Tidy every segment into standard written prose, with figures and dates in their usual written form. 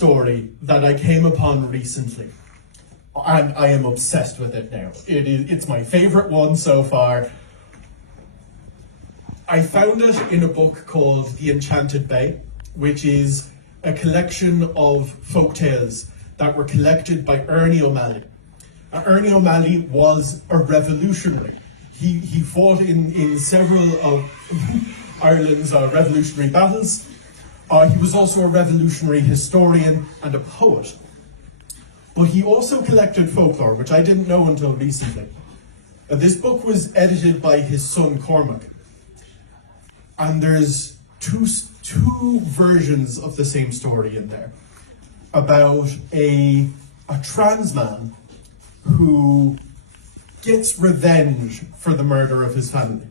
story that I came upon recently, and I am obsessed with it now. It's my favourite one so far. I found it in a book called The Enchanted Bay, which is a collection of folk tales that were collected by Ernie O'Malley. Ernie O'Malley was a revolutionary. He fought in several of Ireland's revolutionary battles. He was also a revolutionary historian and a poet. But he also collected folklore, which I didn't know until recently. This book was edited by his son Cormac. And there's two versions of the same story in there about a trans man who gets revenge for the murder of his family.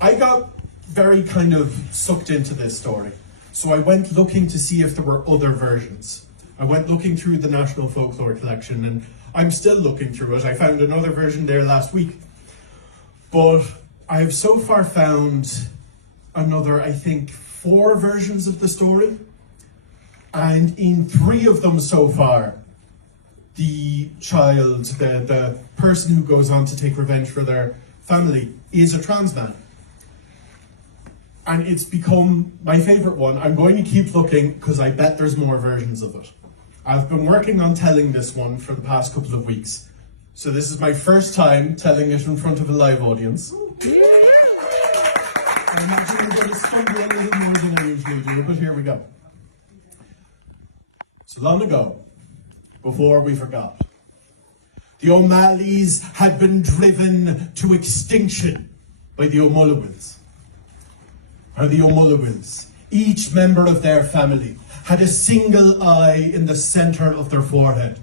I got very kind of sucked into this story, so I went looking to see if there were other versions. I went looking through the National Folklore Collection, and I'm still looking through it. I found another version there last week, but I've so far found another, I think, 4 versions of the story, and in 3 of them so far, the child, the person who goes on to take revenge for their family, is a trans man. And it's become my favourite one. I'm going to keep looking because I bet there's more versions of it. I've been working on telling this one for the past couple of weeks. So this is my first time telling it in front of a live audience. I imagine I'm going to stumble a little more than I usually do, but here we go. So long ago, before we forgot, the O'Malleys had been driven to extinction by the O'Mullawills. The O'Mullawills, each member of their family, had a single eye in the centre of their forehead.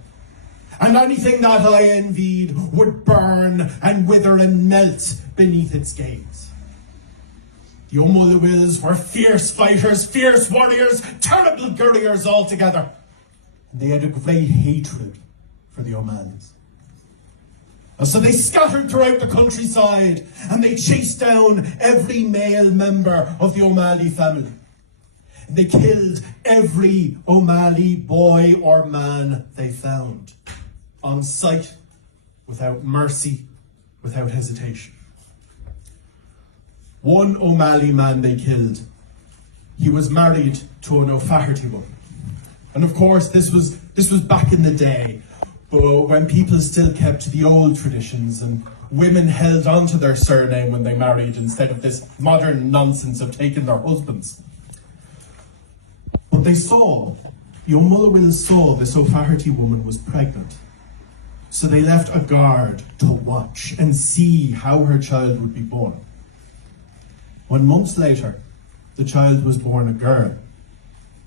And anything that eye envied would burn and wither and melt beneath its gaze. The O'Mullawills were fierce fighters, fierce warriors, terrible guerriers altogether. And they had a great hatred for the O'Malleys. And so they scattered throughout the countryside and they chased down every male member of the O'Malley family. And they killed every O'Malley boy or man they found, on sight, without mercy, without hesitation. One O'Malley man they killed, he was married to an O'Flaherty woman. And of course, this was back in the day, when people still kept the old traditions and women held on to their surname when they married instead of this modern nonsense of taking their husbands. But the O'Mullawills saw this O'Flaherty woman was pregnant. So they left a guard to watch and see how her child would be born. 1 month later, the child was born a girl.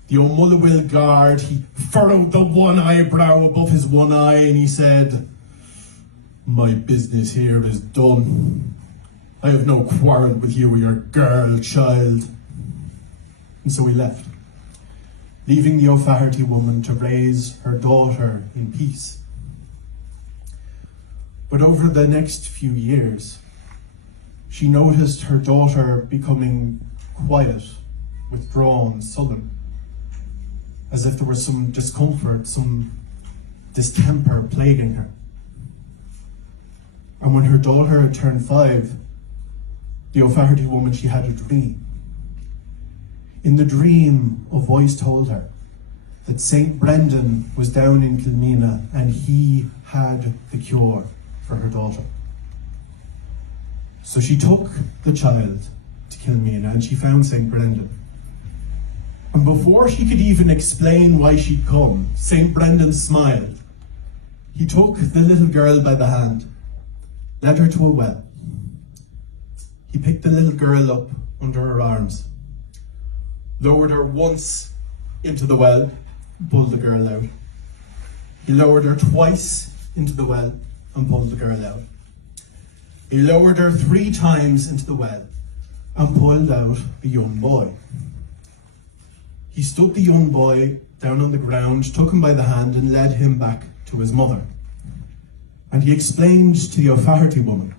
The O'Mullawill guard, he furrowed the one eyebrow above his one eye and he said, "My business here is done. I have no quarrel with you or your girl child." And so he left, leaving the O'Flaherty woman to raise her daughter in peace. But over the next few years, she noticed her daughter becoming quiet, withdrawn, sullen, as if there was some discomfort, some distemper plaguing her. And when her daughter had turned 5, the O'Flaherty woman, she had a dream. In the dream, a voice told her that St. Brendan was down in Kilmena and he had the cure for her daughter. So she took the child to Kilmena and she found St. Brendan. And before she could even explain why she'd come, St. Brendan smiled. He took the little girl by the hand, led her to a well. He picked the little girl up under her arms, lowered her once into the well, pulled the girl out. He lowered her twice into the well and pulled the girl out. He lowered her 3 times into the well and pulled out a young boy. He stood the young boy down on the ground, took him by the hand and led him back to his mother. And he explained to the O'Flaherty woman,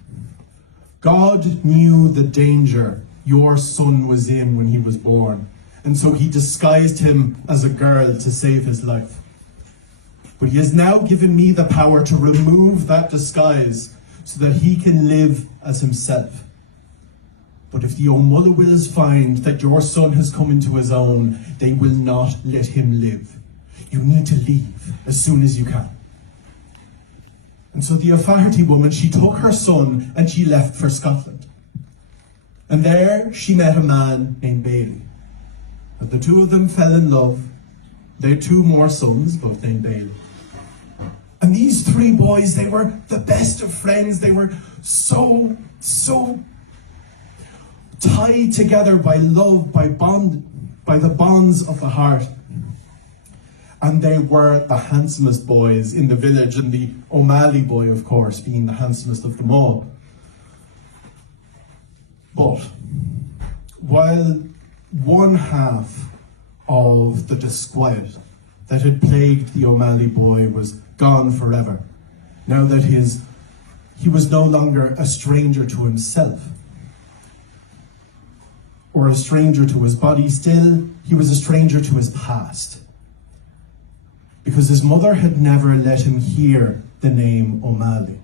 "God knew the danger your son was in when he was born, and so he disguised him as a girl to save his life. But he has now given me the power to remove that disguise so that he can live as himself. But if the O'Mullawills find that your son has come into his own, they will not let him live. You need to leave as soon as you can. And so the O'Flaherty woman, she took her son and she left for Scotland. And there she met a man named Bailey. And the two of them fell in love. They had two more sons, both named Bailey. And these three boys, they were the best of friends. They were so tied together by love, by the bonds of the heart. And they were the handsomest boys in the village, and the O'Malley boy, of course, being the handsomest of them all. But while one half of the disquiet that had plagued the O'Malley boy was gone forever, now that he was no longer a stranger to himself, or a stranger to his body, still he was a stranger to his past. Because his mother had never let him hear the name O'Malley.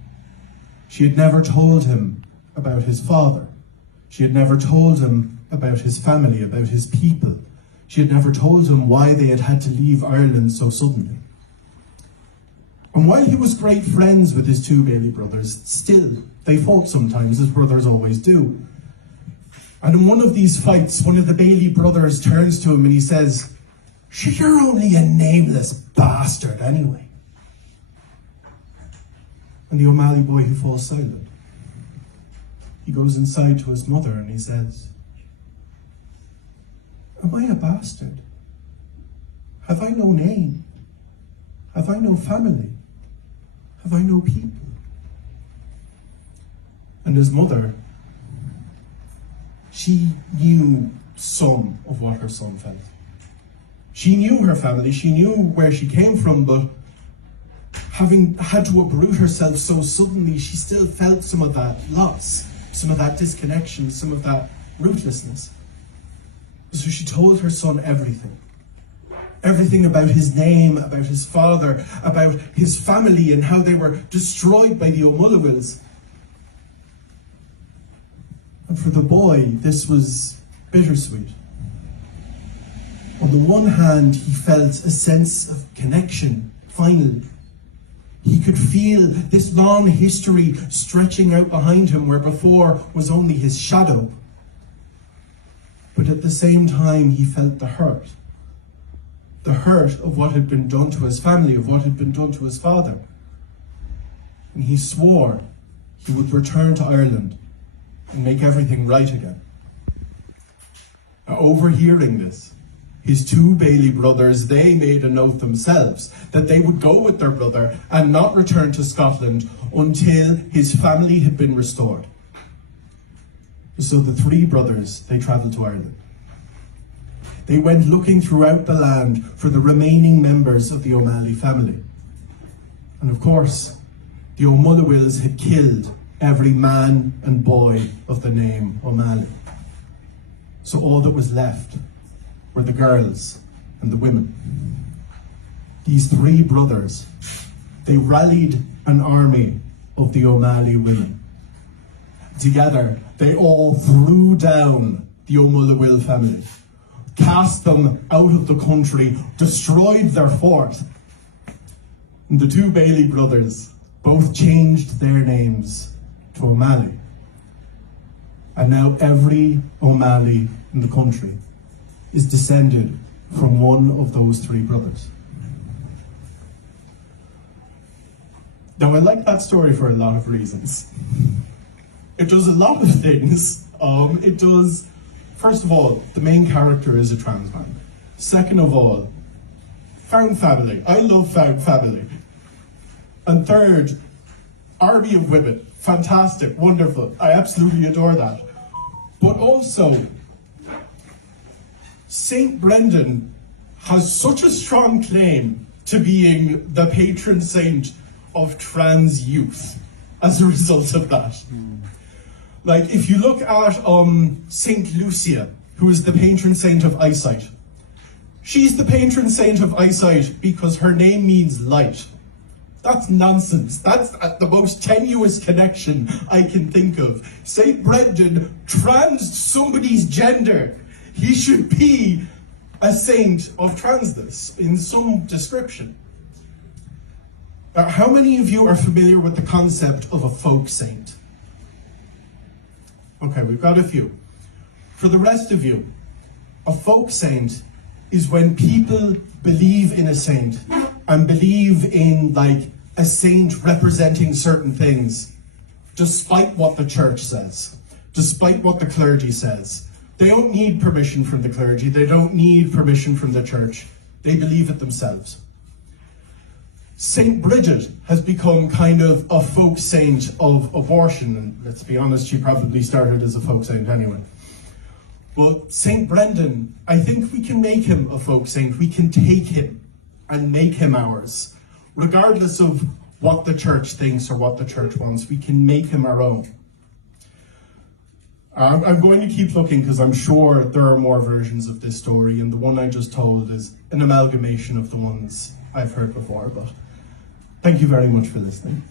She had never told him about his father. She had never told him about his family, about his people. She had never told him why they had had to leave Ireland so suddenly. And while he was great friends with his two Bailey brothers, still they fought sometimes, as brothers always do. And in one of these fights, one of the Bailey brothers turns to him and he says, "Sure, you're only a nameless bastard anyway." And the O'Malley boy, he falls silent. He goes inside to his mother and he says, "Am I a bastard? Have I no name? Have I no family? Have I no people?" And his mother, she knew some of what her son felt. She knew her family, she knew where she came from, but having had to uproot herself so suddenly, she still felt some of that loss, some of that disconnection, some of that rootlessness. So she told her son everything. Everything about his name, about his father, about his family, and how they were destroyed by the O'Mullawills. And for the boy, this was bittersweet. On the one hand, he felt a sense of connection, finally. He could feel this long history stretching out behind him where before was only his shadow. But at the same time, he felt the hurt. The hurt of what had been done to his family, of what had been done to his father. And he swore he would return to Ireland and make everything right again. Now, overhearing this, his two Bailey brothers, they made a note themselves that they would go with their brother and not return to Scotland until his family had been restored. So the three brothers, they travelled to Ireland. They went looking throughout the land for the remaining members of the O'Malley family. And of course, the O'Mullawills had killed every man and boy of the name O'Malley. So all that was left were the girls and the women. These three brothers, they rallied an army of the O'Malley women. Together, they all threw down the O'Mullawill family, cast them out of the country, destroyed their fort. And the two Bailey brothers both changed their names to O'Malley. And now every O'Malley in the country is descended from one of those three brothers. Now, I like that story for a lot of reasons. It does a lot of things. It does, first of all, the main character is a trans man. Second of all, found family. I love found family. And third, army of women. Fantastic, wonderful. I absolutely adore that. But also, St. Brendan has such a strong claim to being the patron saint of trans youth as a result of that. Like, if you look at St. Lucia, who is the patron saint of eyesight. She's the patron saint of eyesight because her name means light. That's nonsense. That's the most tenuous connection I can think of. St. Brendan trans somebody's gender. He should be a saint of transness in some description. How many of you are familiar with the concept of a folk saint? Okay, we've got a few. For the rest of you, a folk saint is when people believe in a saint and believe in like a saint representing certain things, despite what the church says, despite what the clergy says. They don't need permission from the clergy, they don't need permission from the church. They believe it themselves. Saint Bridget has become kind of a folk saint of abortion, and let's be honest, she probably started as a folk saint anyway. But Saint Brendan, I think we can make him a folk saint. We can take him and make him ours. Regardless of what the church thinks or what the church wants, we can make him our own. I'm going to keep looking because I'm sure there are more versions of this story, and the one I just told is an amalgamation of the ones I've heard before, but thank you very much for listening.